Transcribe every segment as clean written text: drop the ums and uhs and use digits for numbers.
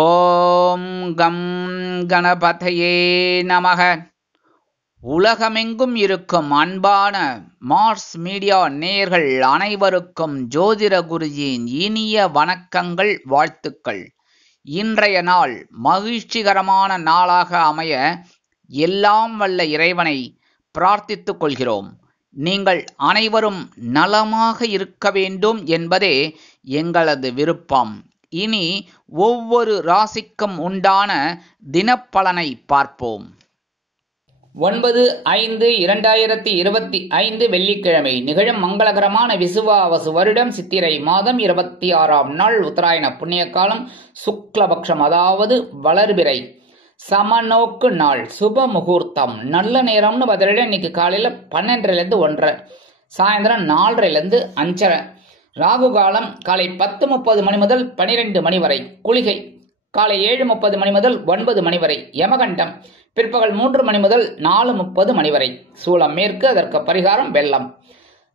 ஓம் come கணபதையே நமக. உலகமெங்கும் இருக்கும் அன்பான மார்ஸ் மீடியா நேயர்கள் அனைவருக்கும் ஜோதிட குருஜியின் இனிய வணக்கங்கள், வாழ்த்துக்கள். இன்றைய நாள் மகிழ்ச்சிகரமான நாளாக அமைய எல்லாம் வல்ல இறைவனை பிரார்த்தித்துக் கொள்கிறோம். நீங்கள் அனைவரும் நலமாக இருக்க வேண்டும் என்பதே எங்களது விருப்பம். இனி ஒவ்வொரு ராசிக்கும் உண்டான தினப்பலனை பார்ப்போம். 9/5/2025 வெள்ளிக்கிழமை நிகழும் மங்களகரமான விசுவாவசு வருடம் சித்திரை மாதம் 26ஆம் நாள் உத்தராயண புண்ணிய காலம் சுக்லபக்ஷம், அதாவது வளர்பிறை, சமநோக்கு நாள், சுப முகூர்த்தம், நல்ல நேரம்னு பதிலிட இன்னைக்கு காலையில் 12லேருந்து 1:30, சாயந்தரம் 4:30லேருந்து 5:30. ராகு காலம் காலை 10:30 மணி முதல் 12 மணி வரை. குளிகை காலை 7:30 மணி முதல் 9 மணி வரை. யமகண்டம் பிற்பகல் 3 மணி முதல் 4:30 மணி வரை. சூலம் மேற்கு, அதற்கு பரிகாரம் வெள்ளம்.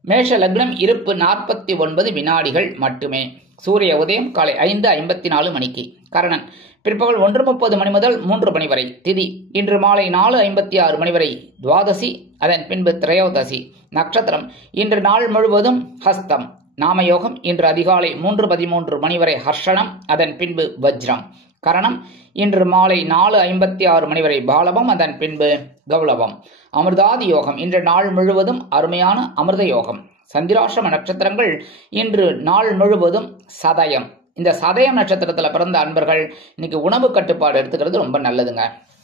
மேஷ லக்னம், இருப்பு 49 வினாடிகள் மட்டுமே. சூரிய உதயம் காலை 5:54 மணிக்கு. கரணன் பிற்பகல் 1:30 மணி முதல் 3 மணி வரை. திதி இன்று மாலை 4:56 மணி வரை துவாதசி, அதன் பின்பு திரையோதசி. நட்சத்திரம் இன்று நாள் முழுவதும் ஹஸ்தம். நாமயோகம் இன்று அதிகாலை 3:13 மணி வரை ஹர்ஷனம், அதன் பின்பு வஜ்ரம். கரணம் இன்று மாலை 4:56 மணி வரை பாலவம், அதன் பின்பு கௌளவம். அமிர்தாதி யோகம் இன்று நாள் முழுவதும் அருமையான அமிர்த யோகம். சந்திராசிரம நட்சத்திரங்கள் இன்று நாள் முழுவதும் சதயம். இந்த சதயம் நட்சத்திரத்தில் பிறந்த அன்பர்கள் இன்னைக்கு உணவு கட்டுப்பாடு எடுத்துக்கிறது ரொம்ப நல்லதுங்க.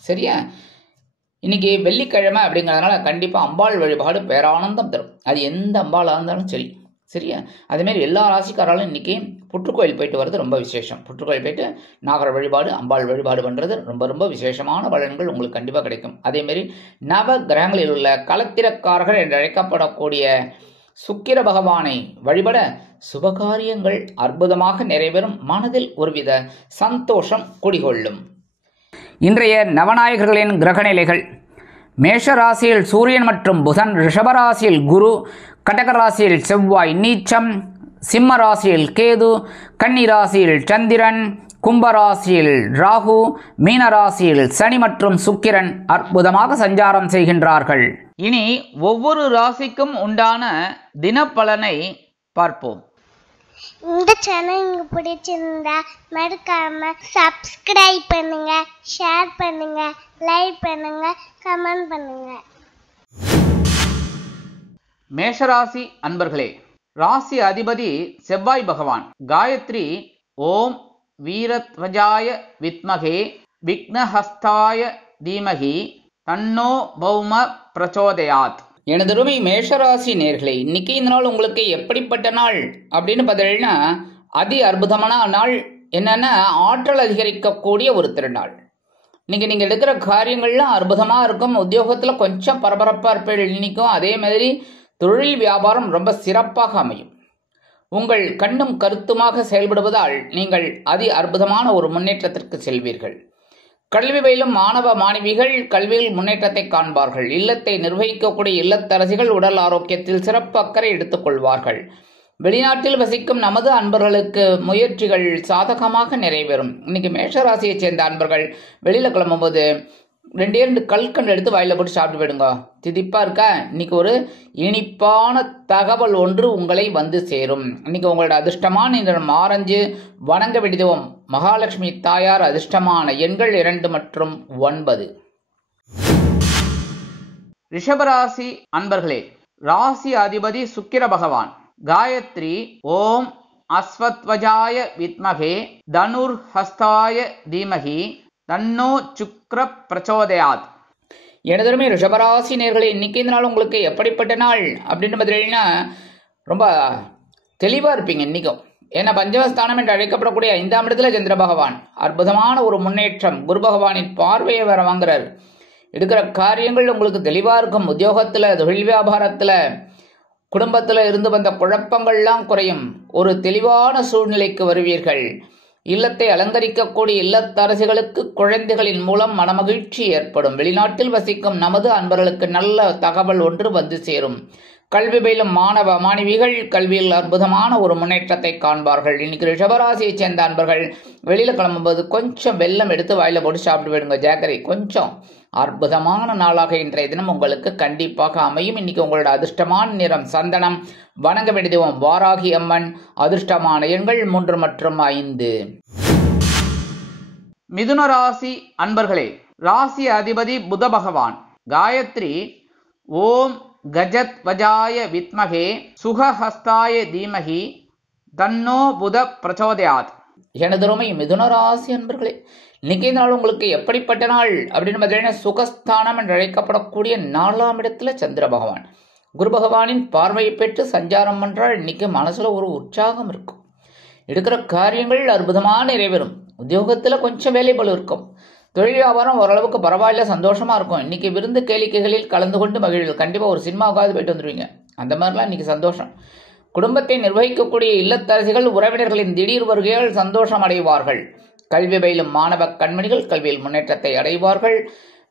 சரியா? இன்னைக்கு வெள்ளிக்கிழமை அப்படிங்கிறதுனால கண்டிப்பாக அம்பாள் வழிபாடு பேரானந்தம் தரும். அது எந்த அம்பாளாக இருந்தாலும் சரி. சரியா? அதேமாரி எல்லா ராசிக்காராலும் இன்னைக்கு புற்றுக்கோயில் போயிட்டு வர்றது ரொம்ப விசேஷம். புற்றுக்கோயில் போயிட்டு நாகர வழிபாடு, அம்பாள் வழிபாடு பண்ணுறது ரொம்ப ரொம்ப விசேஷமான பலன்கள் உங்களுக்கு கண்டிப்பாக கிடைக்கும். அதேமாரி நவ கிரகங்களில் உள்ள களத்திரக்காரர்கள் என்று அழைக்கப்படக்கூடிய சுக்கிர பகவானை வழிபட சுபகாரியங்கள் அற்புதமாக நிறைவேறும். மனதில் ஒருவித சந்தோஷம் குடிகொள்ளும். இன்றைய நவநாயகர்களின் கிரகநிலைகள்: மேஷ ராசியில் சூரியன் மற்றும் புதன், ரிஷபராசியில் குரு, கடகராசியில் செவ்வாய் நீச்சம், சிம்ம ராசியில் கேது, கன்னி ராசியில் சந்திரன், கும்பராசியில் ராகு, மீனராசியில் சனி மற்றும் சுக்கிரன் அற்புதமாக சஞ்சாரம் செய்கின்றார்கள். இனி ஒவ்வொரு ராசிக்கும் உண்டான தினப்பலனை பார்ப்போம். இந்த சேனல் உங்களுக்கு பிடிச்சிருந்தா மறக்காம சப்ஸ்கிரைப் பண்ணுங்க, ஷேர் பண்ணுங்க, லைக் பண்ணுங்க, கமெண்ட் பண்ணுங்க. மேஷராசி அன்பர்களே, ராசி அதிபதி செவ்வாய் பகவான். காயத்ரி ஓம் வீரத்வஜாய வித்மகே விக்னஹஸ்தாய தீமகி தன்னோ பௌம பிரச்சோதயாத். எனதருமை மேஷராசி நேர்களே, இன்னைக்கு இந்த நாள் உங்களுக்கு எப்படிப்பட்ட நாள் அப்படின்னு பார்த்தீங்கன்னா அதி அற்புதமான நாள். என்னன்னா, ஆற்றல் அதிகரிக்கக்கூடிய ஒரு திருநாள். இன்னைக்கு நீங்கள் எடுக்கிற காரியங்கள்லாம் அற்புதமாக இருக்கும். உத்தியோகத்தில் கொஞ்சம் பரபரப்பாக இருப்பீர்கள் இன்னைக்கும். அதே மாதிரி தொழில் வியாபாரம் ரொம்ப சிறப்பாக அமையும். உங்கள் கண்ணும் கருத்துமாக செயல்படுவதால் நீங்கள் அதி அற்புதமான ஒரு முன்னேற்றத்திற்கு செல்வீர்கள். கல்வி பயிலும் மாணவ மாணவிகள் கல்வியில் முன்னேற்றத்தை காண்பார்கள். இல்லத்தை நிர்வகிக்கக்கூடிய இல்லத்தரசிகள் உடல் ஆரோக்கியத்தில் சிறப்பு அக்கறை எடுத்துக் கொள்வார்கள். வெளிநாட்டில் வசிக்கும் நமது அன்பர்களுக்கு முயற்சிகள் சாதகமாக நிறைவேறும். இன்னைக்கு மேஷராசியை சேர்ந்த அன்பர்கள் வெளியில கிளம்பும்போது 2 கல்கண்டு எடுத்து வாயில போட்டு சாப்பிட்டு போயிடுங்க. திதிப்பா இருக்கா? இன்னைக்கு ஒரு இனிப்பான தகவல் ஒன்று உங்களை வந்து சேரும். இன்னைக்கு உங்களோட அதிர்ஷ்டமான நிறம் ஆரஞ்சு. வணங்க வேண்டியதும் மகாலட்சுமி தாயார். அதிர்ஷ்டமான எண்கள் 2 மற்றும் 9. ரிஷபராசி அன்பர்களே, ராசி அதிபதி சுக்கிர பகவான். காயத்ரி ஓம் அஸ்வத்வஜாய வித்மகே தனுர் ஹஸ்தாய தீமகி தன்னோ சுக்ர பிரச்சோதயாத். எனதருமை ரிஷபராசி நேர்களே, இன்னைக்கு இந்த நாள் உங்களுக்கு எப்படிப்பட்ட நாள் அப்படின்னு பார்த்தீங்கன்னா ரொம்ப தெளிவாக இருப்பீங்க இன்னைக்கும். ஏன்னா பஞ்சமஸ்தானம் என்று அழைக்கப்படக்கூடிய 5ஆம் இடத்துல சந்திர பகவான். அற்புதமான ஒரு முன்னேற்றம். குரு பகவானின் பார்வையை வேற வாங்குறார். எடுக்கிற காரியங்கள் உங்களுக்கு தெளிவாக இருக்கும். உத்தியோகத்தில், தொழில் வியாபாரத்தில், குடும்பத்தில் இருந்து வந்த குழப்பங்கள்லாம் குறையும். ஒரு தெளிவான சூழ்நிலைக்கு வருவீர்கள். இல்லத்தை அலங்கரிக்கக்கூடிய இல்லத்தரசிகளுக்கு குழந்தைகளின் மூலம் மனமகிழ்ச்சி ஏற்படும். வெளிநாட்டில் வசிக்கும் நமது அன்பர்களுக்கு நல்ல தகவல் ஒன்று வந்து சேரும். கல்வி பயிலும் மாணவ மாணவிகள் கல்வியில் அற்புதமான ஒரு முன்னேற்றத்தை காண்பார்கள். இன்னைக்கு ரிஷபராசியை சேர்ந்த அன்பர்கள் வெளியில கிளம்பும்போது கொஞ்சம் வெல்லம் எடுத்து வாயில போட்டு சாப்பிட்டு விடுங்க, ஜாக்கிரை. கொஞ்சம் அற்புதமான நாளாக இன்றைய தினம் உங்களுக்கு கண்டிப்பாக அமையும். இன்னைக்கு உங்களோட அதிர்ஷ்டமான நிறம் சந்தனம். வணங்க வேண்டிய தெய்வம் வாராகி அம்மன். அதிர்ஷ்டமான எண்கள் 3 மற்றும் 5. மிதுன ராசி அன்பர்களே, ராசி அதிபதி புத பகவான். காயத்ரி ஓம் கஜத் வஜாய வித்மகே சுகஹஸ்தாய தீமகி தன்னோ புத பிரச்சோதயாத். எனதுருமை மிதுன ராசி அன்பர்களே, இன்னைக்கு நாள் உங்களுக்கு எப்படிப்பட்ட நாள் அப்படின்னு பார்த்தீங்கன்னா, சுகஸ்தானம் என்று அழைக்கப்படக்கூடிய 4ஆம் இடத்துல சந்திர பகவான் குரு பகவானின் பார்வையை பெற்று சஞ்சாரம் பண்றால் இன்னைக்கு மனசுல ஒரு உற்சாகம் இருக்கும். எடுக்கிற காரியங்கள் அற்புதமாக நிறைவேறும். உத்தியோகத்துல கொஞ்சம் வேலைபளு இருக்கும். தொழில் வியாபாரம் ஓரளவுக்கு பரவாயில்ல, சந்தோஷமா இருக்கும். இன்னைக்கு விருந்து கேளிக்கைகளில் கலந்து கொண்டு மகிழ்வு. கண்டிப்பா ஒரு சினிமாவுக்காவது போயிட்டு வந்துருவீங்க. அந்த மாதிரிலாம் இன்னைக்கு சந்தோஷம். குடும்பத்தை நிர்வகிக்கக்கூடிய இல்லத்தரசிகள் உறவினர்களின் திடீர் வருகையால் சந்தோஷம் அடைவார்கள். கல்வி பயிலும் மாணவ கண்மணிகள் கல்வியில் முன்னேற்றத்தை அடைவார்கள்.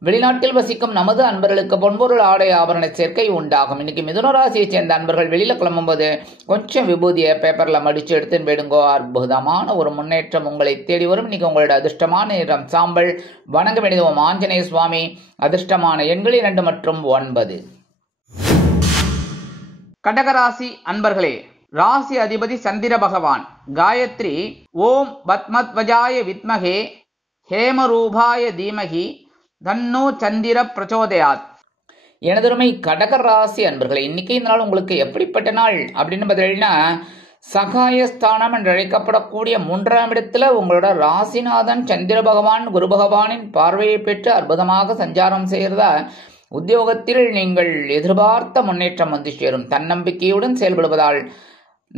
வெளிநாட்டில் வசிக்கும் நமது அன்பர்களுக்கு பொன்பொருள் ஆடை ஆபரண சேர்க்கை உண்டாகும். இன்னைக்கு மிதுன ராசியை சேர்ந்த அன்பர்கள் வெளியில கிளம்பும்போது கொஞ்சம் விபூதியை பேப்பர்ல மடிச்சு எடுத்துன்னு போயிடுங்கோ. அற்புதமான ஒரு முன்னேற்றம் உங்களை தேடி வரும். இன்னைக்கு உங்களோட அதிர்ஷ்டமான நிறம் சாம்பல். வணங்க வேண்டியதும் ஆஞ்சநேய சுவாமி. அதிர்ஷ்டமான எண்கள் 2 மற்றும் 9. கடகராசி அன்பர்களே, ராசி அதிபதி சந்திர பகவான். காயத்ரி ஓம் பத்மத்வஜாய வித்மகே ஹேமரூபாய தீமகி தன்னோ சந்திர பிரச்சோதயாத். எனதுமை கடக ராசி அன்பர்களே, இன்னைக்கு இந்த நாள் உங்களுக்கு எப்படிப்பட்ட நாள் அப்படின்னு பார்த்தீங்கன்னா, சகாயஸ்தானம் என்று அழைக்கப்படக்கூடிய 3ஆம் இடத்துல உங்களோட ராசிநாதன் சந்திர பகவான் குரு பகவானின் பார்வையை பெற்று அற்புதமாக சஞ்சாரம் செய்கிறதா உத்தியோகத்தில் நீங்கள் எதிர்பார்த்த முன்னேற்றம் வந்து சேரும். தன்னம்பிக்கையுடன் செயல்படுவதால்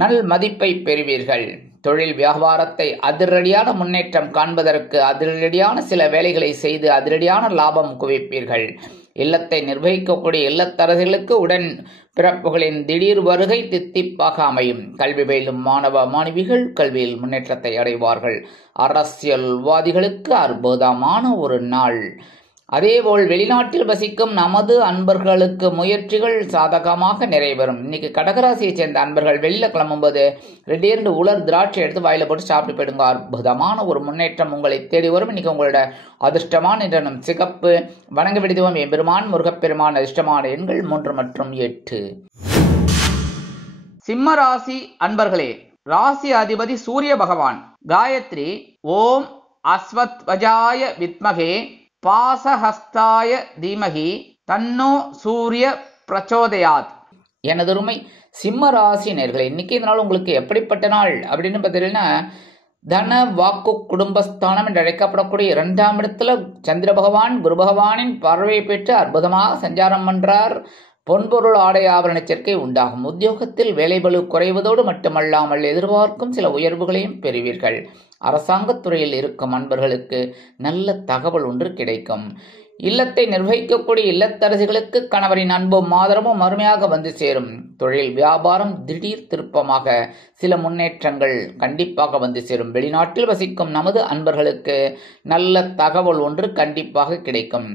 நல் மதிப்பை பெறுவீர்கள். தொழில் வியாபாரத்தை அதிரடியான முன்னேற்றம் காண்பதற்கு அதிரடியான சில வேலைகளை செய்து அதிரடியான லாபம் குவிப்பீர்கள். இல்லத்தை நிர்வகிக்கக்கூடிய இல்லத்தரசிகளுக்கு உடன் பிறப்புகளின் திடீர் வருகை தித்திப்பாக அமையும். கல்வி பயிலும் மாணவ மாணவிகள் கல்வியில் முன்னேற்றத்தை அடைவார்கள். அரசியல்வாதிகளுக்கு அற்புதமான ஒரு நாள். அதேபோல் வெளிநாட்டில் வசிக்கும் நமது அன்பர்களுக்கு முயற்சிகள் சாதகமாக நிறைவேறும். இன்னைக்கு கடகராசியை சேர்ந்த அன்பர்கள் வெளியில கிளம்பும்போது 2 உலர் திராட்சை எடுத்து வாயில போட்டு சாப்பிட்டு போயிடுங்க. அற்புதமான ஒரு முன்னேற்றம் உங்களை தேடி வரும். இன்னைக்கு உங்களோட அதிர்ஷ்டமான நிறம் சிகப்பு. வணங்க வேண்டியதும் எம்பெருமான் முருகப்பெருமான். அதிர்ஷ்டமான எண்கள் 3 மற்றும் 8. சிம்ம ராசி அன்பர்களே, ராசி அதிபதி சூரிய பகவான். காயத்ரி ஓம் அஸ்வத்வஜாய வித்மகே பாசஹஸ்தாய தீமகி தன்னோ சூரிய பிரச்சோதயாத். எனதுருமை சிம்ம ராசி நேயர்களே, இன்னைக்கு இந்த நாள் உங்களுக்கு எப்படிப்பட்ட நாள் அப்படின்னு பார்த்தீங்கன்னா, தன வாக்கு குடும்பஸ்தானம் என்று அழைக்கப்படக்கூடிய 2ஆம் இடத்துல சந்திர பகவான் குரு பகவானின் பார்வையை பெற்று அற்புதமாக சஞ்சாரம் பண்றார். பொன்பொருள் ஆடை ஆபரண சேர்க்கை உண்டாகும். உத்தியோகத்தில் வேலைபளு குறைவதோடு மட்டுமல்லாமல் எதிர்பார்க்கும் சில உயர்வுகளையும் பெறுவீர்கள். அரசாங்கத் துறையில் இருக்கும் அன்பர்களுக்கு நல்ல தகவல் ஒன்று கிடைக்கும். இல்லத்தை நிர்வகிக்கக்கூடிய இல்லத்தரசிகளுக்கு கணவரின் அன்பும் ஆதரவும் அருமையாக வந்து சேரும். தொழில் வியாபாரம் திடீர் திருப்பமாக சில முன்னேற்றங்கள் கண்டிப்பாக வந்து சேரும். வெளிநாட்டில் வசிக்கும் நமது அன்பர்களுக்கு நல்ல தகவல் ஒன்று கண்டிப்பாக கிடைக்கும்.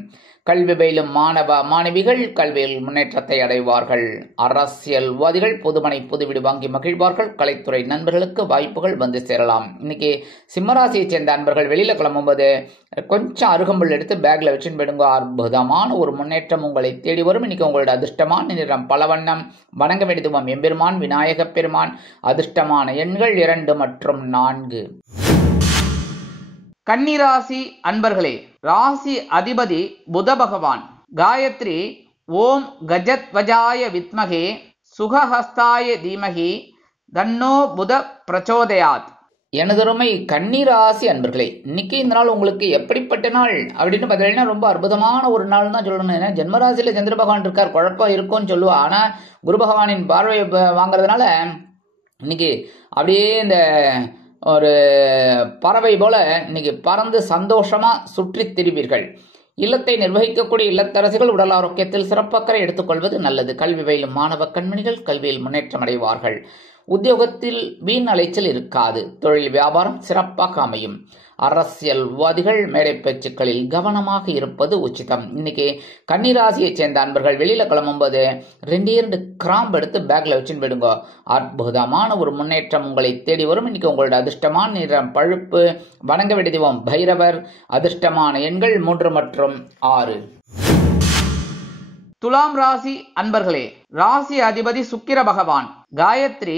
கல்வி பயிலும் மாணவ மாணவிகள் கல்வியில் முன்னேற்றத்தை அடைவார்கள். அரசியல்வாதிகள் பொதுமனை புதுவீடு வாங்கி மகிழ்வார்கள். கலைத்துறை நண்பர்களுக்கு வாய்ப்புகள் வந்து சேரலாம். இன்னைக்கு சிம்மராசியை சேர்ந்த அன்பர்கள் வெளியில கிளம்பும்போது கொஞ்சம் அருகம்புல் எடுத்து பேக்ல வச்சுன்னு போயிடுங்க. அற்புதமான ஒரு முன்னேற்றம் உங்களை தேடி வரும். இன்னைக்கு உங்களோட அதிர்ஷ்டமான நிறம் பலவண்ணம். வணங்க வேண்டியதும் எம்பெருமான் விநாயக பெருமான். அதிர்ஷ்டமான எண்கள் 2 மற்றும் 4. கன்னிராசி அன்பர்களே, ராசி அதிபதி புத பகவான். காயத்ரி ஓம் கஜத் வஜாய வித்மகே சுகஹஸ்தாய தீமகி தன்னோ புத பிரச்சோதயாத். எனதருமை கன்னிராசி அன்பர்களே, இன்னைக்கு இந்த நாள் உங்களுக்கு எப்படிப்பட்ட நாள் அப்படின்னு பார்த்தீங்கன்னா, ரொம்ப அற்புதமான ஒரு நாள் தான் சொல்லணும். ஏன்னா ஜென்மராசியில சந்திர பகவான் இருக்கார், குழப்பம் இருக்கும்னு சொல்லுவா. ஆனா குரு பகவானின் பார்வையை வாங்குறதுனால இன்னைக்கு அப்படியே இந்த ஒரு பறவை போல இன்னைக்கு பறந்து சந்தோஷமா சுற்றி திரிவீர்கள். இல்லத்தை நிர்வகிக்கக்கூடிய இல்லத்தரசிகள் உடல் ஆரோக்கியத்தில் சிறப்பக்கறை எடுத்துக்கொள்வது நல்லது. கல்வி பயிலும் மாணவ கண்மணிகள் கல்வியில் முன்னேற்றம் அடைவார்கள். உத்தியோகத்தில் வீண் அலைச்சல் இருக்காது. தொழில் வியாபாரம் சிறப்பாக அமையும். அரசியல்வாதிகள் மேடை பேச்சுக்களில் கவனமாக இருப்பது உச்சிதம். இன்னைக்கு கன்னிராசியைச் சேர்ந்த அன்பர்கள் வெளியில கிளம்பும்போது 2 கிராம்பு எடுத்து பேக்ல வச்சுன்னு போயிடுங்க. அற்புதமான ஒரு முன்னேற்றம் உங்களை தேடி வரும். இன்னைக்கு உங்களோட அதிர்ஷ்டமான நிறம் பழுப்பு. வணங்க வேண்டிய தெய்வம் பைரவர். அதிர்ஷ்டமான எண்கள் 3 மற்றும் 6. துலாம் ராசி அன்பர்களே, ராசி அதிபதி சுக்கிர பகவான். காயத்ரி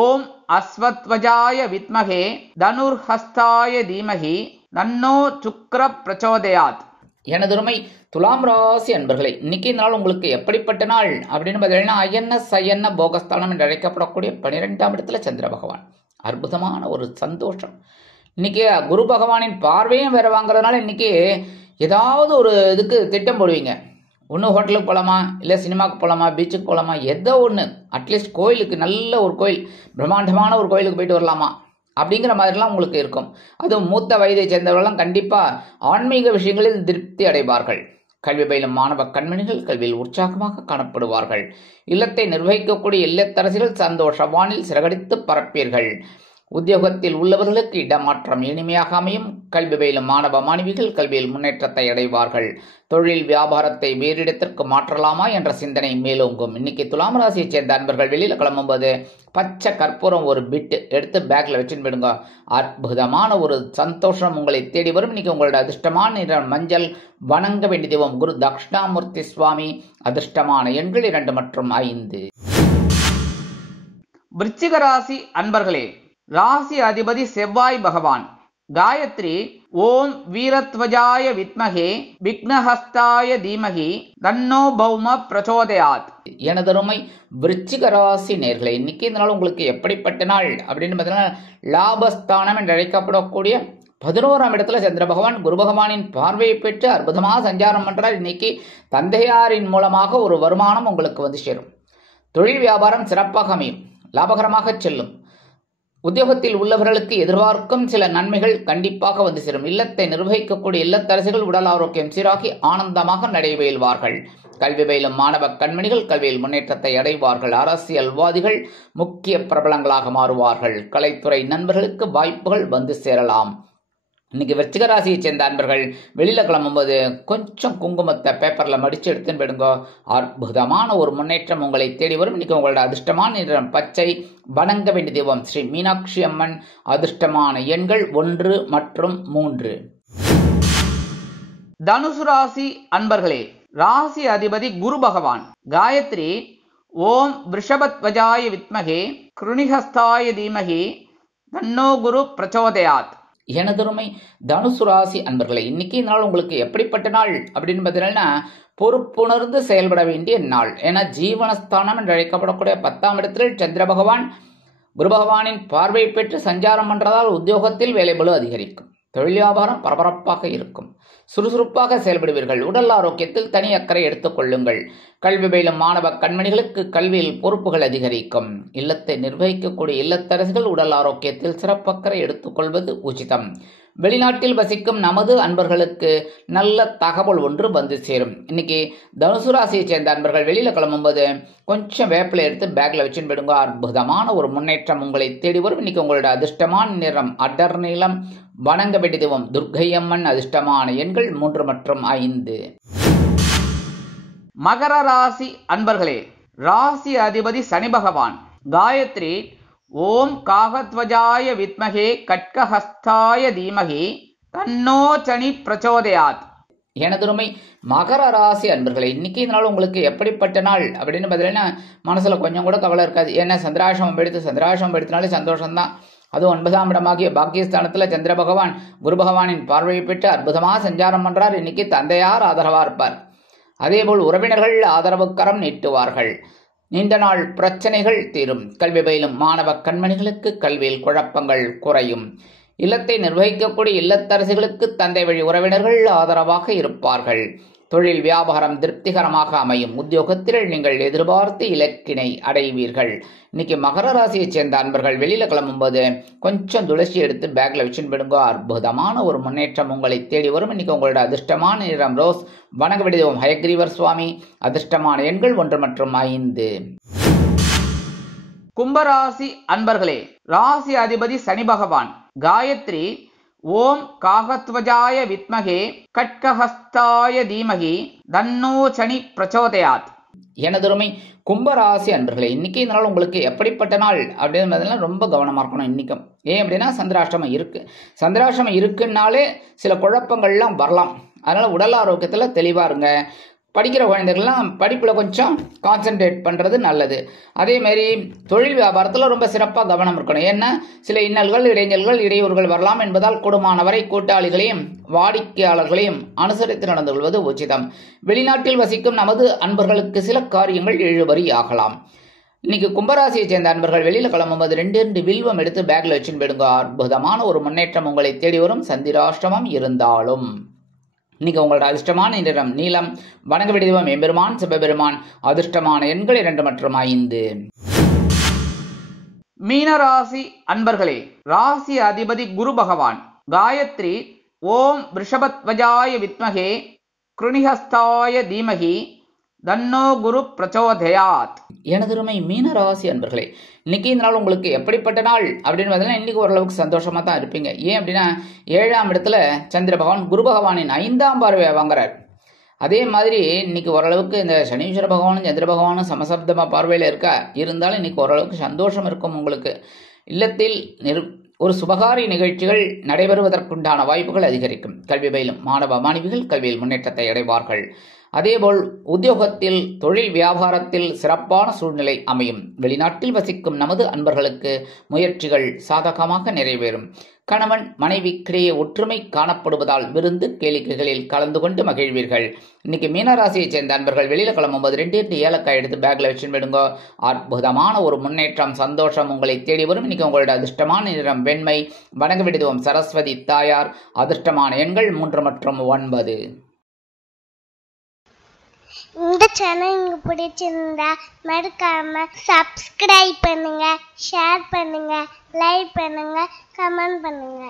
ஓம் அஸ்வத்வஜாய வித்மகே தனுர்ஹஸ்தாய தீமகி தன்னோ சுக்ர பிரச்சோதயாத். எனதுரிமை துலாம் ராசி அன்பர்களே, இன்னைக்கு நாள் உங்களுக்கு எப்படிப்பட்ட நாள் அப்படின்னு பார்த்தீங்கன்னா அயன்ன சயன்ன போகஸ்தானம் என்று அழைக்கப்படக்கூடிய 12ஆம் இடத்துல சந்திர பகவான். அற்புதமான ஒரு சந்தோஷம். இன்னைக்கு குரு பகவானின் பார்வையும் வேற வாங்குறதுனால இன்னைக்கு ஏதாவது ஒரு இதுக்கு திட்டம் போடுவீங்க. ஒன்று ஹோட்டலுக்கு போகலாமா, இல்லை சினிமாவுக்கு போகலாமா, பீச்சுக்கு போகலாமா, ஏதோ ஒன்று, அட்லீஸ்ட் கோயிலுக்கு, நல்ல ஒரு கோயில், பிரம்மாண்டமான ஒரு கோயிலுக்கு போயிட்டு வரலாமா அப்படிங்கிற மாதிரிலாம் உங்களுக்கு இருக்கும். அதுவும் மூத்த வயதை சேர்ந்தவர்கள்லாம் கண்டிப்பாக ஆன்மீக விஷயங்களில் திருப்தி அடைவார்கள். கல்வி பயிலும் மாணவ கண்மணிகள் கல்வியில் உற்சாகமாக காணப்படுவார்கள். இல்லத்தை நிர்வகிக்கக்கூடிய இல்லத்தரசிகள் சந்தோஷ வானில் சிறகடித்து பரப்பீர்கள். உத்தியோகத்தில் உள்ளவர்களுக்கு இடமாற்றம் இனிமையாக அமையும். கல்வி பயிலும் மாணவ மாணவிகள் கல்வியில் முன்னேற்றத்தை அடைவார்கள். தொழில் வியாபாரத்தை வேறு இடத்திற்கு மாற்றலாமா என்ற சிந்தனை மேலோங்கும். இன்னைக்கு துலாம் ராசியைச் சேர்ந்த அன்பர்கள் வெளியில கிளம்பும்போது பச்சை கற்பூரம் ஒரு பிட் எடுத்து பேக்ல வச்சுன்னு போயிடுங்க. அற்புதமான ஒரு சந்தோஷம் உங்களை தேடி வரும். இன்னைக்கு உங்களோட அதிர்ஷ்டமான நிறம் மஞ்சள். வணங்க வேண்டிய தெய்வம் குரு தட்சிணாமூர்த்தி சுவாமி. அதிர்ஷ்டமான எண்கள் 2 மற்றும் 5. விருச்சிக ராசி அன்பர்களே, ராசி அதிபதி செவ்வாய் பகவான். காயத்ரி ஓம் வீரத்வஜாய வித்மகே விக்னஹஸ்தாய தீமகி தன்னோ பௌம பிரச்சோதயாத். எனதருமை விருச்சிக ராசி நேயர்களே, இன்னைக்கு இந்த நாள் உங்களுக்கு எப்படிப்பட்ட நாள் அப்படின்னு பார்த்தீங்கன்னா லாபஸ்தானம் என்று அழைக்கப்படக்கூடிய 11ஆம் இடத்துல சந்திர பகவான் குரு பகவானின் பார்வையை பெற்று அற்புதமாக சஞ்சாரம் பண்றார். இன்னைக்கு தந்தையாரின் மூலமாக ஒரு வருமானம் உங்களுக்கு வந்து சேரும். தொழில் வியாபாரம் சிறப்பாக அமையும், லாபகரமாக செல்லும். உத்தியோகத்தில் உள்ளவர்களுக்கு எதிர்பார்க்கும் சில நன்மைகள் கண்டிப்பாக வந்து சேரும். இல்லத்தை நிர்வகிக்கக்கூடிய இல்லத்தரசிகள் உடல் ஆரோக்கியம் சீராகி ஆனந்தமாக நடைபெறுவார்கள். கல்வி பயிலும் மாணவ கண்மணிகள் கல்வியில் முன்னேற்றத்தை அடைவார்கள். அரசியல்வாதிகள் முக்கிய பிரபலங்களாக மாறுவார்கள். கலைத்துறை நண்பர்களுக்கு வாய்ப்புகள் வந்து சேரலாம். இன்னைக்கு விருச்சிக ராசியை சேர்ந்த அன்பர்கள் வெளியில கிளம்பும்போது கொஞ்சம் குங்குமத்தை பேப்பர்ல மடிச்சு எடுத்துன்னு போயிடுங்க. அற்புதமான ஒரு முன்னேற்றம் உங்களை தேடி வரும். இன்னைக்கு உங்களோட அதிர்ஷ்டமான நிறம் பச்சை. வணங்க வேண்டிய தெய்வம் ஸ்ரீ மீனாட்சி அம்மன். அதிர்ஷ்டமான எண்கள் 1 மற்றும் 3. தனுசு ராசி அன்பர்களே, ராசி அதிபதி குரு பகவான். காயத்ரி ஓம் ரிஷபத்வஜாய வித்மகே கிருணிஹஸ்தாய தீமகி தன்னோ குரு பிரச்சோதயாத். எனதருமை தனுசு ராசி அன்பர்களே, இன்னைக்கு நாள் உங்களுக்கு எப்படிப்பட்ட நாள் அப்படின்னு பார்த்தீங்கன்னா பொறுப்புணர்ந்து செயல்பட வேண்டிய நாள். ஏன்னா ஜீவனஸ்தானம் என்று அழைக்கப்படக்கூடிய 10ஆம் இடத்தில் சந்திர பகவான் குரு பகவானின் பார்வையை பெற்று சஞ்சாரம் பண்றதால் உத்தியோகத்தில் வேலைபளு அதிகரிக்கும். தொழில் வியாபாரம் பரபரப்பாக இருக்கும். சுறுசுறுப்பாக செயல்படுவீர்கள். உடல் ஆரோக்கியத்தில் தனி அக்கறை எடுத்துக் கொள்ளுங்கள். கல்வி பயிலும் மாணவ கண்மணிகளுக்கு கல்வியில் பொறுப்புகள் அதிகரிக்கும். இல்லத்தை நிர்வகிக்கக்கூடிய இல்லத்தரசிகள் உடல் ஆரோக்கியத்தில் சிறப்பக்கறை எடுத்துக்கொள்வது உச்சிதம். வெளிநாட்டில் வசிக்கும் நமது அன்பர்களுக்கு நல்ல தகவல் ஒன்று வந்து சேரும். இன்னைக்கு தனுசு ராசியை சேர்ந்த அன்பர்கள் வெளியில கிளம்பும்போது கொஞ்சம் வேப்பிலை எடுத்து பேக்ல வச்சுன்னு போயிடுங்க. அற்புதமான ஒரு முன்னேற்றம் உங்களை தேடி வரும். இன்னைக்கு உங்களோட அதிர்ஷ்டமான நிறம் அடர் நீளம். வணங்க வேண்டிய தெய்வம் துர்க்கையம்மன். அதிர்ஷ்டமான எண்கள் 3 மற்றும் 5. மகர ராசி அன்பர்களே, ராசி அதிபதி சனி பகவான். காயத்ரி ஓம் காகத்வஜாய வித்மகே கட்கஹஸ்தாய தீமகி தன்னோ சனி பிரச்சோதயாத். எனதுரிமை மகர ராசி அன்பர்களே, இன்னைக்கு இந்த நாள் உங்களுக்கு எப்படிப்பட்ட நாள் அப்படின்னு பார்த்தீங்கன்னா மனசுல கொஞ்சம் கூட கவலை இருக்காது. ஏன்னா சந்திராசிரமம் எடுத்தனாலே சந்தோஷம்தான். அதுவும் 9ஆம் இடமாகிய பாக்கியஸ்தானத்துல சந்திர பகவான் குரு பகவானின் பார்வையை பெற்று அற்புதமாக சஞ்சாரம் பண்றார். இன்னைக்கு தந்தையார் ஆதரவா இருப்பார். அதேபோல் உறவினர்கள் ஆதரவு கரம் நீட்டுவார்கள். நீண்ட நாள் பிரச்சனைகள் தீரும். கல்வி பயிலும் மாணவ கண்மணிகளுக்கு கல்வியில் குழப்பங்கள் குறையும். இல்லத்தை நிர்வகிக்கக்கூடிய இல்லத்தரசிகளுக்கு தந்தை வழி உறவினர்கள் ஆதரவாக இருப்பார்கள். தொழில் வியாபாரம் திருப்திகரமாக அமையும். உத்தியோகத்தில் நீங்கள் எதிர்பார்த்து இலக்கினை அடைவீர்கள். இன்னைக்கு மகர ராசியைச் சேர்ந்த அன்பர்கள் வெளியில கிளம்பும்போது கொஞ்சம் துளசி எடுத்து பேக்ல வச்சுன்னு போயிடுங்க. அற்புதமான ஒரு முன்னேற்றம் உங்களை தேடி வரும். இன்னைக்கு உங்களோட அதிர்ஷ்டமான நிறம் ரோஸ். வணங்க வேண்டிய தெய்வம் ஹயக்ரீவர் சுவாமி. அதிர்ஷ்டமான எண்கள் 1 மற்றும் 5. கும்பராசி அன்பர்களே, ராசி அதிபதி சனி பகவான். காயத்ரி ஓம் காகத்வஜாய வித்மகே கட்கஹஸ்தாய தீமகி தன்னோ சனி பிரச்சோதயாத். எனதுருமை கும்பராசி அன்பர்களே, இன்னைக்கு இந்த நாள் உங்களுக்கு எப்படிப்பட்ட நாள் அப்படின்றதுலாம் ரொம்ப கவனமாக இருக்கணும். இன்னைக்கும் ஏன் அப்படின்னா சந்திராஷ்டமம் இருக்கு. சந்திராஷ்டமம் இருக்குன்னாலே சில குழப்பங்கள்லாம் வரலாம். அதனால உடல் ஆரோக்கியத்தில் தெளிவாக இருங்க. படிக்கிற குழந்தைகள்லாம் படிப்பில் கொஞ்சம் கான்சென்ட்ரேட் பண்ணுறது நல்லது. அதேமாரி தொழில் வியாபாரத்தில் ரொம்ப சிறப்பாக கவனம் இருக்கணும். ஏன்னா சில இன்னல்கள், இடைஞ்சல்கள், இடையூறுகள் வரலாம் என்பதால் கூடுமானவரை கூட்டாளிகளையும் வாடிக்கையாளர்களையும் அனுசரித்து நடந்து கொள்வது உச்சிதம். வெளிநாட்டில் வசிக்கும் நமது அன்பர்களுக்கு சில காரியங்கள் இழுபறி ஆகலாம். இன்னைக்கு கும்பராசியை சேர்ந்த அன்பர்கள் வெளியில் கிளம்பும்போது 2 வில்வம் எடுத்து பேக்ல வச்சுன்னு போயிடுங்க. அற்புதமான ஒரு முன்னேற்றம் உங்களை தேடி வரும். சந்திராஷ்டமம் இருந்தாலும் இன்னைக்கு உங்களோட அதிர்ஷ்டமான நிறம் நீலம். வணங்க விடுதம் எம்பெருமான் சிவபெருமான். அதிர்ஷ்டமான எண்கள் 2 மற்றும் 5. மீனராசி அன்பர்களே, ராசி அதிபதி குரு பகவான். காயத்ரி ஓம் ரிஷபத்வஜாய வித்மகே கிருணிஹஸ்தாய தீமகி தன்னோ குரு பிரச்சோதயாத். எனதுருமை மீனராசி அன்பர்களே, இன்னைக்கு இந்த நாள் உங்களுக்கு எப்படிப்பட்ட நாள் அப்படின்னு பார்த்தீங்கன்னா இன்னைக்கு ஓரளவுக்கு சந்தோஷமா தான் இருப்பீங்க. ஏன் அப்படின்னா 7ஆம் இடத்துல சந்திர பகவான் குரு பகவானின் 5ஆம் பார்வையை வாங்குறார். அதே மாதிரி இன்னைக்கு ஓரளவுக்கு இந்த சனீஸ்வர பகவானும் சந்திர பகவானும் சமசப்தமா பார்வையில் இருக்கா. இருந்தாலும் இன்னைக்கு ஓரளவுக்கு சந்தோஷம் இருக்கும் உங்களுக்கு. இல்லத்தில் ஒரு சுபகாரி நிகழ்ச்சிகள் நடைபெறுவதற்குண்டான வாய்ப்புகள் அதிகரிக்கும். கல்வி பயிலும் மாணவ மாணவிகள் கல்வியில் முன்னேற்றத்தை அடைவார்கள். அதேபோல் உத்தியோகத்தில், தொழில் வியாபாரத்தில் சிறப்பான சூழ்நிலை அமையும். வெளிநாட்டில் வசிக்கும் நமது அன்பர்களுக்கு முயற்சிகள் சாதகமாக நிறைவேறும். கணவன் மனைவிக்கிடையே ஒற்றுமை காணப்படுவதால் விருந்து கேளிக்கைகளில் கலந்து கொண்டு மகிழ்வீர்கள். இன்னைக்கு மீனராசியை சேர்ந்த அன்பர்கள் வெளியில கிளம்பும்போது 2 ஏலக்காய் எடுத்து பேக்ல வச்சு விடுங்க. அற்புதமான ஒரு முன்னேற்றம், சந்தோஷம் உங்களை தேடி வரும். இன்னைக்கு உங்களோட அதிர்ஷ்டமான நிறம் வெண்மை. வணங்க விடுவோம் சரஸ்வதி தாயார். அதிர்ஷ்டமான எண்கள் 3 மற்றும் 9. இந்த சேனல் உங்களுக்கு பிடிச்சிருந்தா மறக்காம சப்ஸ்கிரைப் பண்ணுங்க, ஷேர் பண்ணுங்க, லைக் பண்ணுங்க, கமெண்ட் பண்ணுங்க.